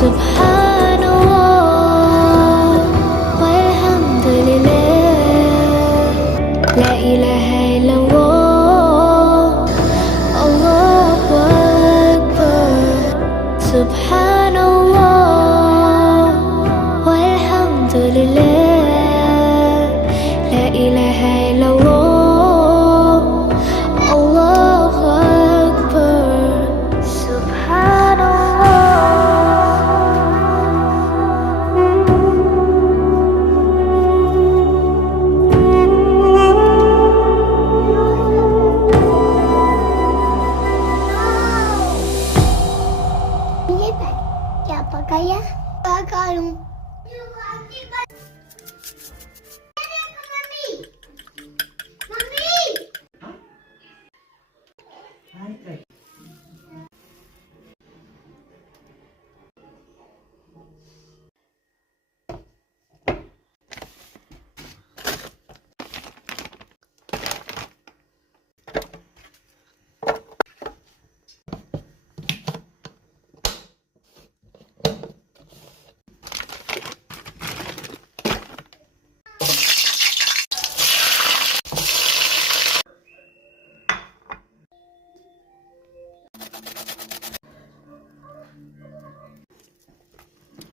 سبحان الله والحمد لله لا إله إلا الله الله أكبر سبحان الله والحمد لله لا إله إلا الله الله أكبر سبحان Ini Pak, siapa kaya? Pak Kalung.